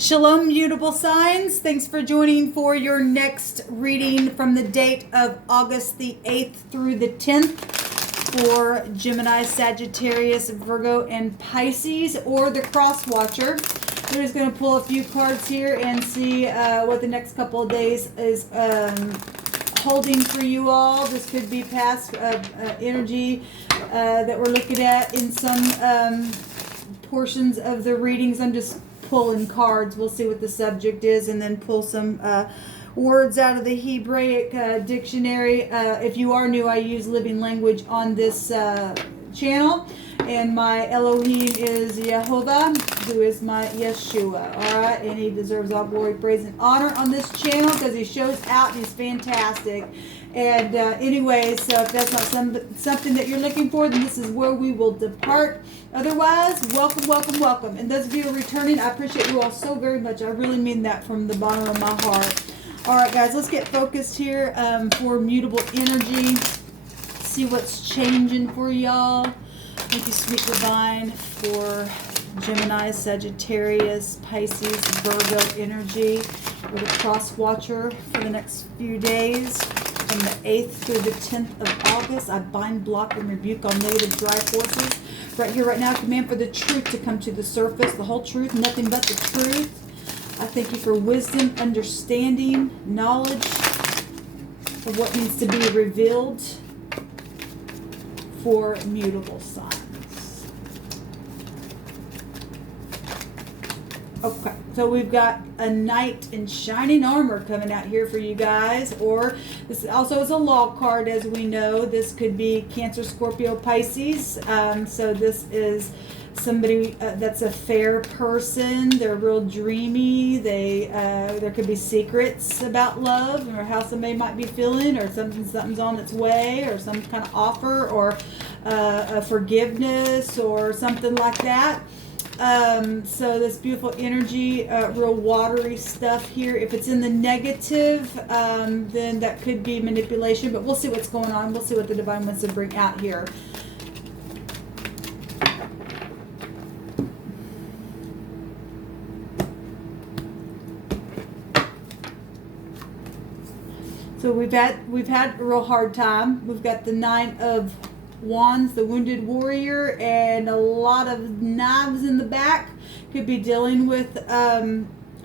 Shalom, mutable signs. Thanks for joining for your next reading from the date of August the 8th through the 10th for Gemini, Sagittarius, Virgo, and Pisces, or the cross watcher. We're just going to pull a few cards here and see what the next couple of days is holding for you all. This could be past energy that we're looking at in some portions of the readings. I'm just pulling cards. We'll see what the subject is and then pull some words out of the Hebraic dictionary. If you are new, I use living language on this channel, and my Elohim is Yehovah, who is my Yeshua. All right, and he deserves all glory, praise, and honor on this channel because he shows out. He's fantastic. And anyway, so if that's not something that you're looking for, then this is where we will depart. Otherwise, welcome, welcome, welcome. And those of you who are returning, I appreciate you all so very much. I really mean that from the bottom of my heart. All right, guys, let's get focused here for mutable energy. See what's changing for y'all. Thank you, sweet divine, for Gemini, Sagittarius, Pisces, Virgo energy. We're the cross watcher for the next few days. From the 8th through the 10th of August, I bind, block, and rebuke all negative dry forces. Right here, right now, I command for the truth to come to the surface, the whole truth, nothing but the truth. I thank you for wisdom, understanding, knowledge of what needs to be revealed for mutable signs. Okay, so we've got a knight in shining armor coming out here for you guys, or this also is a law card, as we know. This could be Cancer, Scorpio, Pisces. So this is somebody that's a fair person. They're real dreamy. There could be secrets about love or how somebody might be feeling, or something's on its way, or some kind of offer, or a forgiveness, or something like that. So this beautiful energy, real watery stuff here. If it's in the negative, then that could be manipulation, but we'll see what's going on. We'll see what the divine wants to bring out here. So we've had a real hard time. We've got the 9 of Wands, the wounded warrior, and a lot of knives in the back. Could be dealing with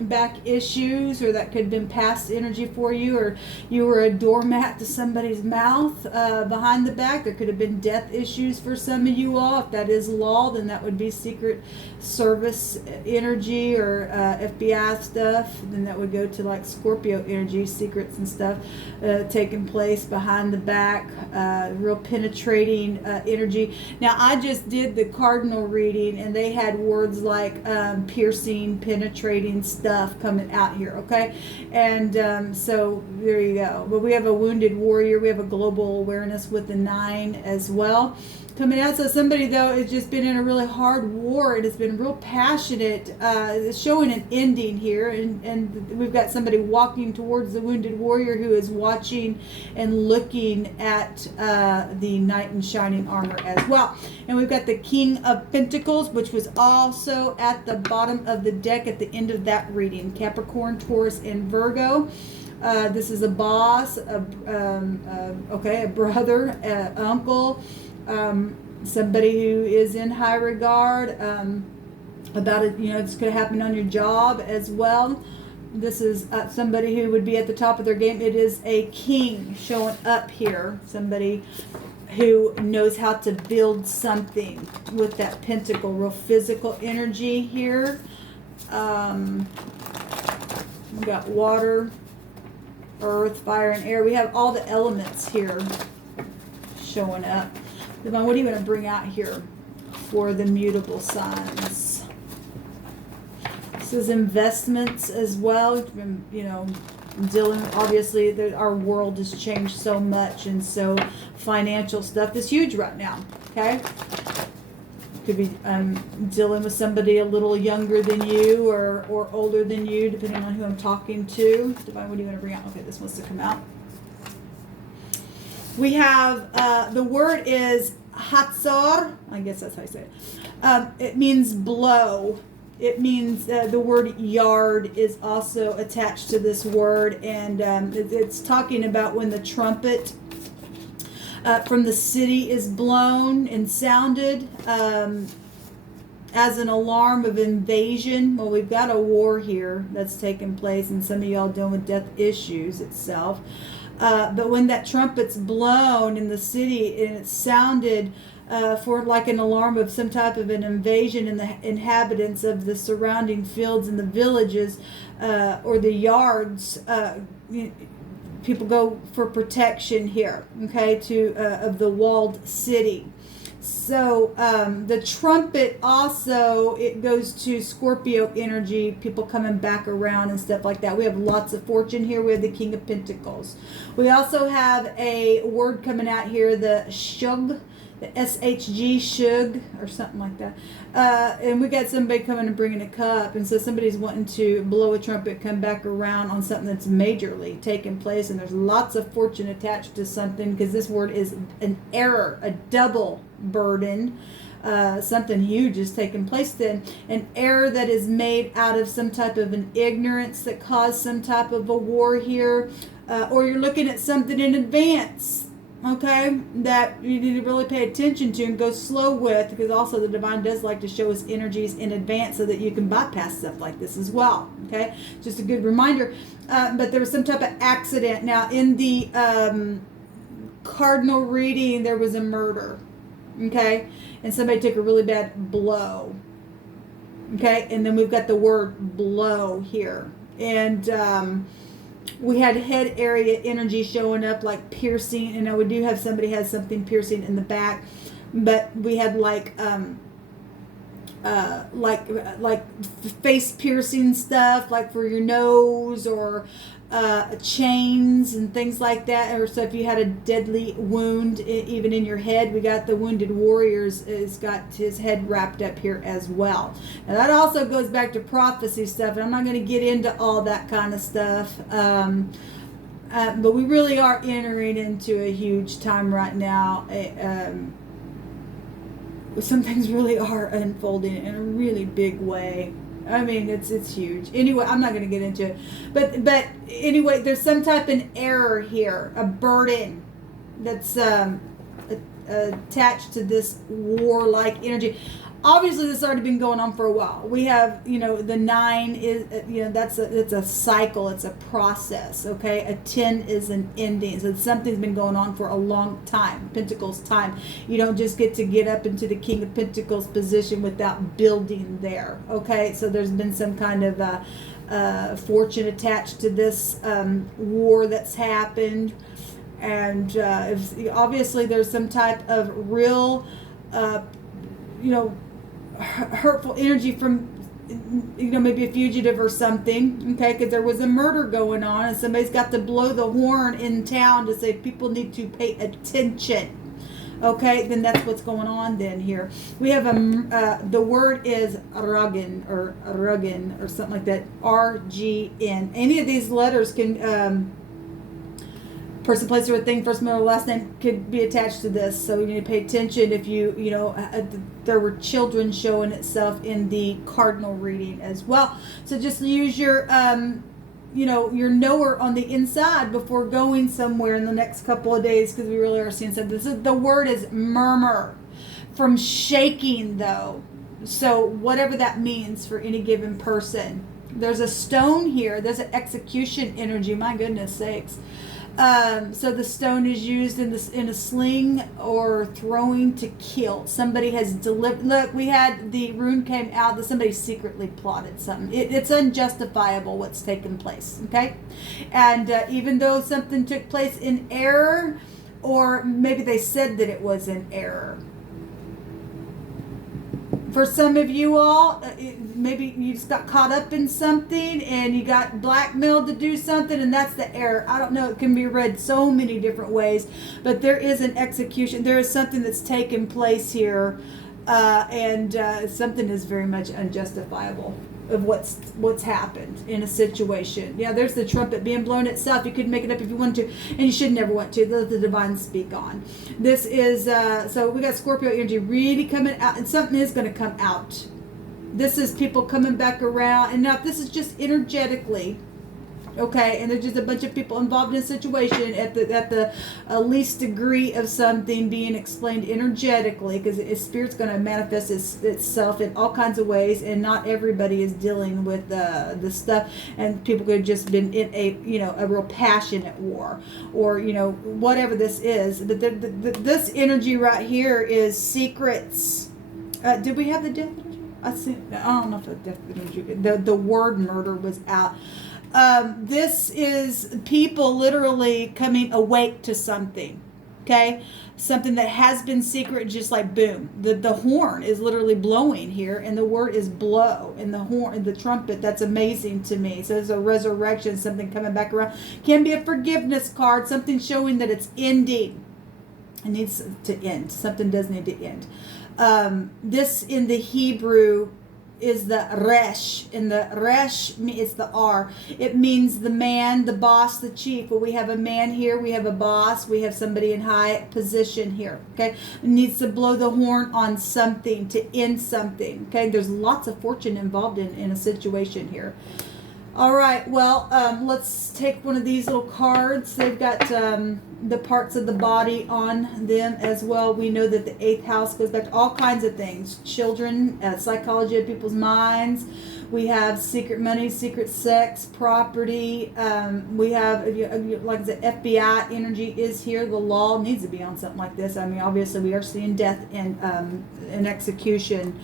back issues, or that could have been past energy for you, or you were a doormat to somebody's mouth behind the back. There could have been death issues for some of you all. If that is law, then that would be Secret Service energy, or FBI stuff. Then that would go to like Scorpio energy, secrets and stuff taking place behind the back, real penetrating energy. Now, I just did the cardinal reading, and they had words like piercing, penetrating stuff coming out here, okay? And so there you go. But we have a wounded warrior. We have a global awareness with the 9 as well coming out. So somebody, though, has just been in a really hard war. It has been real passionate. It's showing an ending here, and we've got somebody walking towards the wounded warrior who is watching and looking at the knight in shining armor as well. And we've got the King of Pentacles, which was also at the bottom of the deck at the end of that reading. Capricorn, Taurus, and Virgo. This is a boss, a brother, uncle, somebody who is in high regard, about it, it's going to happen on your job as well. This is somebody who would be at the top of their game. It is a king showing up here, somebody who knows how to build something with that pentacle, real physical energy here. We've got water, earth, fire, and air. We have all the elements here showing up. Divine, what do you want to bring out here for the mutable signs? This is investments as well. It's been, dealing, obviously, our world has changed so much, and so financial stuff is huge right now, okay? Could be dealing with somebody a little younger than you, or older than you, depending on who I'm talking to. Divine, what do you want to bring out? Okay, this wants to come out. We have, the word is Hatzor. I guess that's how you say it. It means blow. it means the word yard is also attached to this word, and it's talking about when the trumpet from the city is blown and sounded as an alarm of invasion. Well, we've got a war here that's taking place, and some of y'all dealing with death issues itself. But when that trumpet's blown in the city and it sounded for like an alarm of some type of an invasion in the inhabitants of the surrounding fields and the villages or the yards, people go for protection here, okay, of the walled city. So the trumpet also, it goes to Scorpio energy, people coming back around and stuff like that. We have lots of fortune here. We have the King of Pentacles. We also have a word coming out here, the ShAhH, the SHG, ShAhH, or something like that. And we got somebody coming and bringing a cup. And so somebody's wanting to blow a trumpet, come back around on something that's majorly taking place. And there's lots of fortune attached to something, because this word is an error, a double burden. Something huge is taking place then. An error that is made out of some type of an ignorance that caused some type of a war here. Or you're looking at something in advance, okay, that you need to really pay attention to and go slow with, because also the divine does like to show us energies in advance so that you can bypass stuff like this as well, okay? Just a good reminder. But there was some type of accident. Now, in the cardinal reading, there was a murder, okay? And somebody took a really bad blow, okay? And then we've got the word blow here. And we had head area energy showing up, like piercing. And now we do have somebody has something piercing in the back, but we had like face piercing stuff, like for your nose, or chains and things like that. Or so if you had a deadly wound, even in your head, we got the Wounded Warriors has got his head wrapped up here as well. Now that also goes back to prophecy stuff, and I'm not going to get into all that kind of stuff. But we really are entering into a huge time right now. Some things really are unfolding in a really big way. I mean, it's huge. Anyway, I'm not going to get into it. But anyway, there's some type of error here, a burden that's attached to this warlike energy. Obviously, this has already been going on for a while. We have, the 9 is, it's a cycle. It's a process, okay? A 10 is an ending. So something's been going on for a long time. Pentacles time. You don't just get up into the King of Pentacles position without building there, okay? So there's been some kind of fortune attached to this war that's happened. And obviously, there's some type of real, hurtful energy from, maybe a fugitive or something, okay, because there was a murder going on and somebody's got to blow the horn in town to say people need to pay attention, okay? Then that's what's going on then here. We have the word is Ruggen or something like that, RGN. Any of these letters can person, place, or thing, first, middle, last name could be attached to this. So you need to pay attention if there were children showing itself in the cardinal reading as well. So just use your, your knower on the inside before going somewhere in the next couple of days, because we really are seeing something. The word is murmur, from shaking though. So whatever that means for any given person. There's a stone here. There's an execution energy. My goodness sakes. So the stone is used in a sling or throwing to kill. Somebody has delivered. Look, we had the rune came out that somebody secretly plotted something. It's unjustifiable what's taken place. Okay, and even though something took place in error, or maybe they said that it was in error. For some of you all, maybe you just got caught up in something and you got blackmailed to do something, and that's the error. I don't know. It can be read so many different ways, but there is an execution. There is something that's taken place here, and something is very much unjustifiable of what's happened in a situation. Yeah, there's the trumpet being blown itself. You could make it up if you wanted to, and you should never want to. Let the divine speak on. This is so we got Scorpio energy really coming out, and something is going to come out This is people coming back around. And now this is just energetically. Okay, and there's just a bunch of people involved in a situation at the least degree of something being explained energetically, because spirit's going to manifest itself in all kinds of ways, and not everybody is dealing with the stuff, and people could have just been in a real passionate war, or whatever this is. But this energy right here is secrets. Did we have the death energy? I don't know if the death energy. The word murder was out. This is people literally coming awake to something, okay? Something that has been secret, just like boom. The horn is literally blowing here, and the word is blow, and the horn, the trumpet, that's amazing to me. So there's a resurrection, something coming back around. Can be a forgiveness card, something showing that it's ending. It needs to end. Something does need to end. This in the Hebrew is the resh. In the resh, it's the R. It means the man, the boss, the chief. Well, we have a man here, we have a boss, we have somebody in high position here. Okay, it needs to blow the horn on something to end something. Okay, there's lots of fortune involved in a situation here. All right, well, let's take one of these little cards. They've got the parts of the body on them as well. We know that the 8th house goes back to all kinds of things. Children, psychology of people's minds. We have secret money, secret sex, property. We have, like the FBI energy is here. The law needs to be on something like this. I mean, obviously we are seeing death and execution.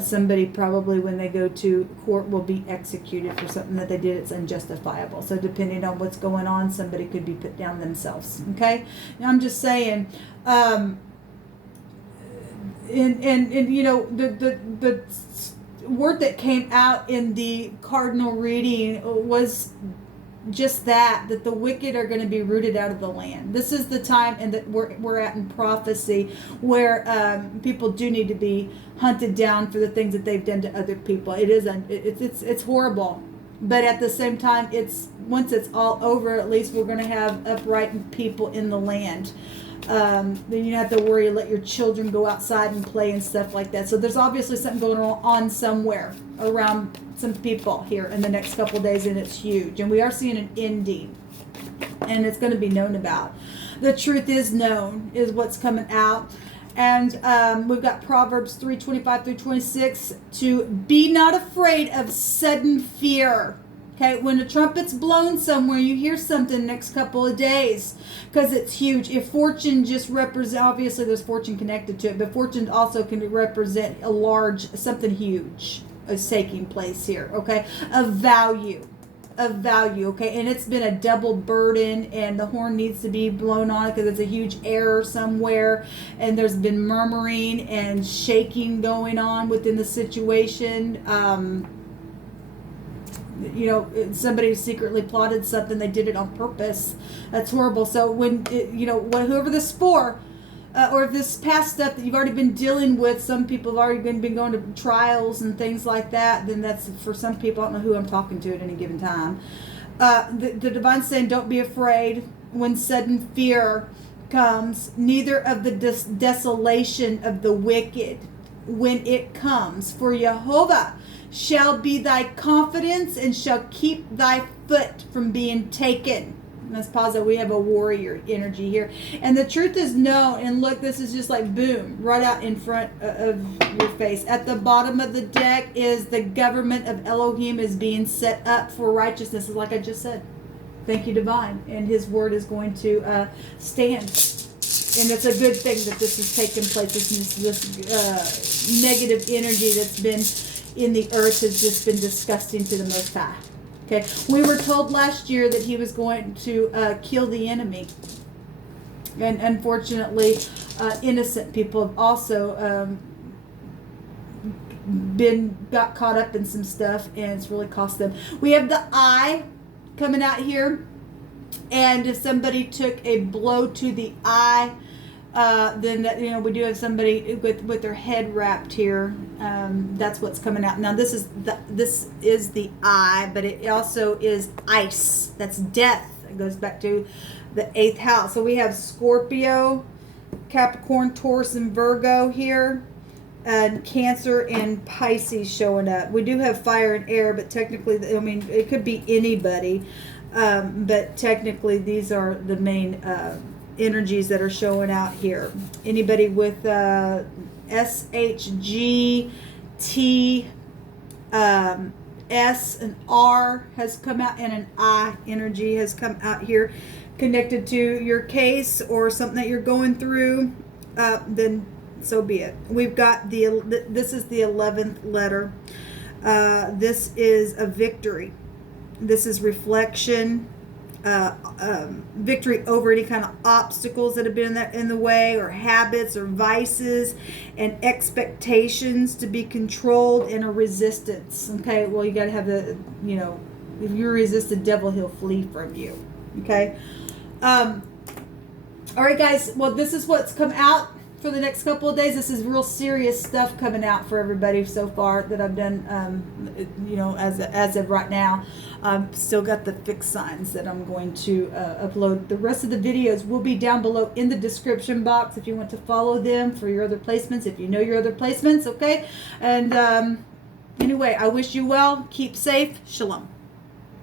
Somebody probably, when they go to court, will be executed for something that they did. It's unjustifiable. So depending on what's going on, somebody could be put down themselves. Okay, now I'm just saying, and the word that came out in the cardinal reading was just that the wicked are going to be rooted out of the land. This is the time, and that we're at in prophecy, where people do need to be hunted down for the things that they've done to other people. It's horrible, but at the same time, once it's all over, at least we're going to have upright people in the land. Then you don't have to worry, let your children go outside and play and stuff like that. So there's obviously something going on somewhere around some people here in the next couple of days, and it's huge. And we are seeing an ending, and it's going to be known about. The truth is known, is what's coming out. And we've got Proverbs 3:25 through 26, to be not afraid of sudden fear. Okay, when a trumpet's blown somewhere, you hear something next couple of days, because it's huge. If fortune just represents, obviously there's fortune connected to it, but fortune also can represent something huge is taking place here, okay, of value, okay, and it's been a double burden, and the horn needs to be blown on it because it's a huge error somewhere, and there's been murmuring and shaking going on within the situation. Somebody secretly plotted something. They did it on purpose. That's horrible. So when whoever this is for, or if this past stuff that you've already been dealing with, some people have already been going to trials and things like that, then that's for some people. I don't know who I'm talking to at any given time. The divine's saying, don't be afraid when sudden fear comes, neither of the desolation of the wicked when it comes. For Jehovah shall be thy confidence, and shall keep thy foot from being taken. Let's pause it. We have a warrior energy here. And the truth is known. And look, this is just like boom, right out in front of your face. At the bottom of the deck is the government of Elohim is being set up for righteousness, like I just said. Thank you, divine. And his word is going to stand. And it's a good thing that this has taken place. This negative energy that's been in the earth has just been disgusting to the Most High. Okay, we were told last year that he was going to kill the enemy, and unfortunately, innocent people have also got caught up in some stuff, and it's really cost them. We have the eye coming out here, and if somebody took a blow to the eye, then we do have somebody with their head wrapped here. That's what's coming out. Now this is the eye, but it also is ice. That's death. It goes back to the 8th house. So we have Scorpio, Capricorn, Taurus, and Virgo here. and Cancer and Pisces showing up. We do have fire and air, but technically, I mean, it could be anybody. But technically, these are the main energies that are showing out here. Anybody with SHG, T, S, and R has come out, and an I energy has come out here, connected to your case or something that you're going through. Then so be it. We've got this is the 11th letter. This is a victory. This is reflection, victory over any kind of obstacles that have been in the way, or habits or vices, and expectations to be controlled, and a resistance. Okay, well, you got to have the, you know, if you resist the devil, he'll flee from you. Okay. All right, guys. Well, this is what's come out for the next couple of days. This is real serious stuff coming out for everybody so far that I've done, you know, as of right now. Still got the fixed signs that I'm going to upload. The rest of the videos will be down below in the description box if you want to follow them for your other placements, if you know your other placements, okay? And anyway, I wish you well. Keep safe. Shalom.